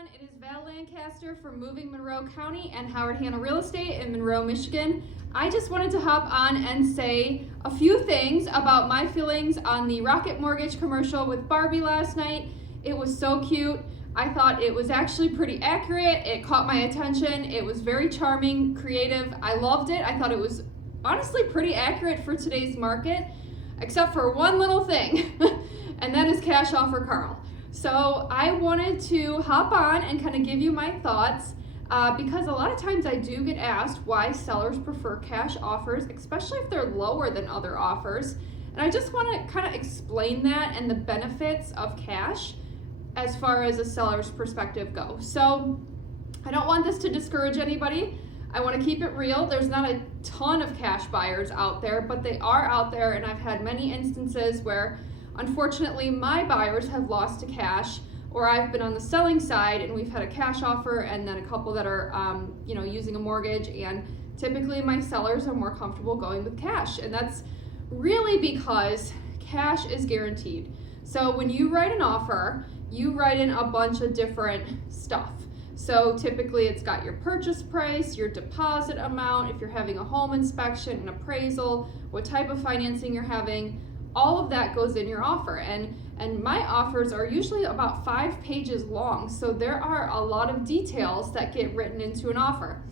everyone, it is Val Lancaster from Moving Monroe County and Howard Hanna Real Estate in Monroe, Michigan. I just wanted to hop on and say a few things about my feelings on the Rocket Mortgage commercial with Barbie last night. It was so cute. I thought it was actually pretty accurate. It caught my attention. It was very charming, creative. I loved it. I thought it was honestly pretty accurate for today's market, except for one little thing, and that is cash offer Carl. So I wanted to hop on and kind of give you my thoughts because a lot of times I do get asked why sellers prefer cash offers, especially if they're lower than other offers. And I just want to kind of explain that and the benefits of cash as far as a seller's perspective go. So I don't want this to discourage anybody. I want to keep it real. There's not a ton of cash buyers out there, but they are out there, and I've had many instances where unfortunately my buyers have lost to cash, or I've been on the selling side and we've had a cash offer and then a couple that are using a mortgage, and typically my sellers are more comfortable going with cash, and that's really because cash is guaranteed. So when you write an offer, you write in a bunch of different stuff. So typically it's got your purchase price, your deposit amount, if you're having a home inspection, an appraisal, what type of financing you're having, all of that goes in your offer. And my offers are usually about 5 pages long, so there are a lot of details that get written into an offer.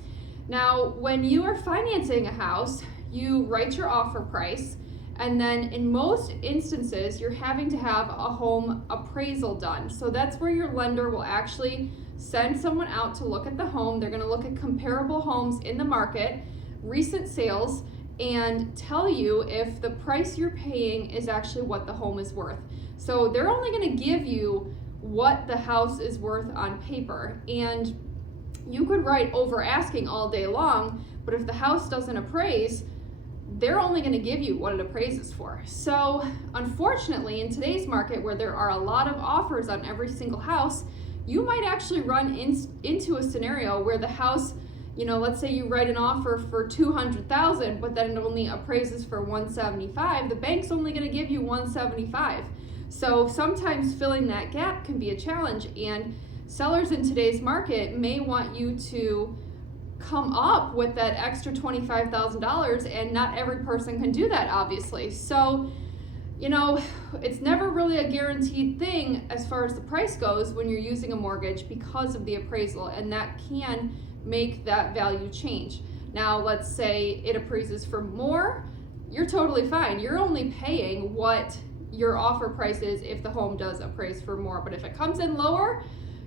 Now, when you are financing a house, you write your offer price, and then in most instances, you're having to have a home appraisal done. So that's where your lender will actually send someone out to look at the home. They're gonna look at comparable homes in the market, recent sales, and tell you if the price you're paying is actually what the home is worth. So they're only gonna give you what the house is worth on paper. And you could write over asking all day long, but if the house doesn't appraise, they're only gonna give you what it appraises for. So unfortunately, in today's market where there are a lot of offers on every single house, you might actually run into a scenario where the house, let's say you write an offer for $200,000, but then it only appraises for $175. The bank's only going to give you $175. So sometimes filling that gap can be a challenge, and sellers in today's market may want you to come up with that extra $25,000, and not every person can do that, obviously. So it's never really a guaranteed thing as far as the price goes when you're using a mortgage because of the appraisal, and that can make that value change. Now, let's say it appraises for more, you're totally fine. You're only paying what your offer price is if the home does appraise for more, but if it comes in lower,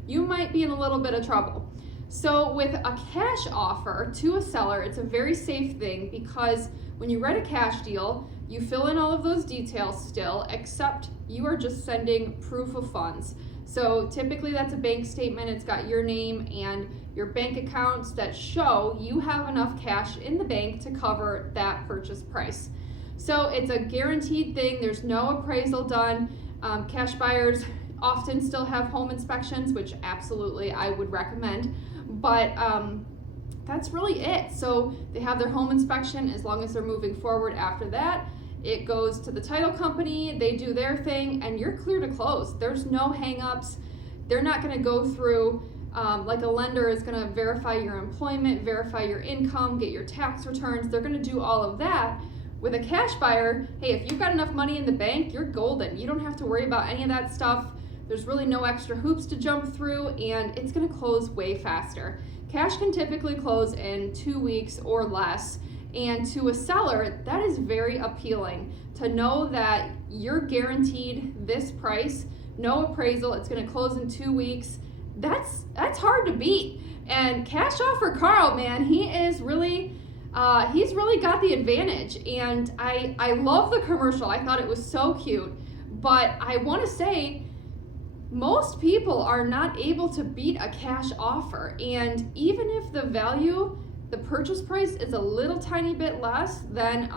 you might be in a little bit of trouble. So with a cash offer to a seller, it's a very safe thing because when you write a cash deal, you fill in all of those details still, except you are just sending proof of funds. So typically that's a bank statement. It's got your name and your bank accounts that show you have enough cash in the bank to cover that purchase price. So it's a guaranteed thing. There's no appraisal done. Cash buyers often still have home inspections, which absolutely I would recommend, but that's really it. So they have their home inspection. As long as they're moving forward after that, it goes to the title company, they do their thing, and you're clear to close. There's no hang-ups. They're not gonna go through, like a lender is gonna verify your employment, verify your income, get your tax returns. They're gonna do all of that. With a cash buyer, hey, if you've got enough money in the bank, you're golden. You don't have to worry about any of that stuff. There's really no extra hoops to jump through, and it's gonna close way faster. Cash can typically close in 2 weeks or less. And to a seller, that is very appealing to know that you're guaranteed this price, no appraisal, it's gonna close in 2 weeks. That's hard to beat. And cash offer Carl, man, he's really got the advantage. And I love the commercial. I thought it was so cute. But I wanna say, most people are not able to beat a cash offer. And even if the purchase price is a little tiny bit less than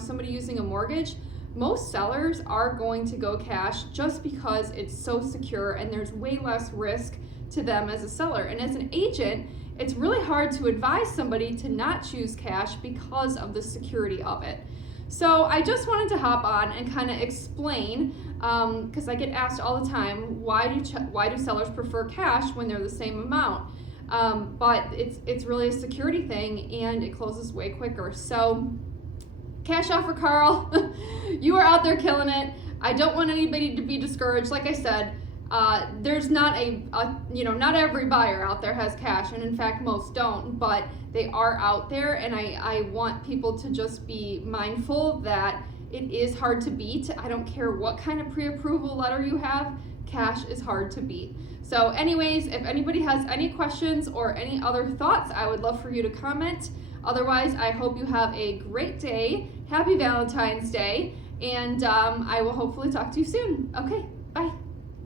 somebody using a mortgage, most sellers are going to go cash just because it's so secure and there's way less risk to them as a seller. And as an agent, it's really hard to advise somebody to not choose cash because of the security of it. So I just wanted to hop on and kind of explain because I get asked all the time, why do sellers prefer cash when they're the same amount? But it's really a security thing, and it closes way quicker. So cash offer, Carl. You are out there killing it. I don't want anybody to be discouraged. Like I said, there's not not every buyer out there has cash, and in fact most don't, but they are out there, and I want people to just be mindful that it is hard to beat. I don't care what kind of pre-approval letter you have, cash is hard to beat. So anyways, if anybody has any questions or any other thoughts, I would love for you to comment. Otherwise, I hope you have a great day. Happy Valentine's Day, and I will hopefully talk to you soon. Okay, bye.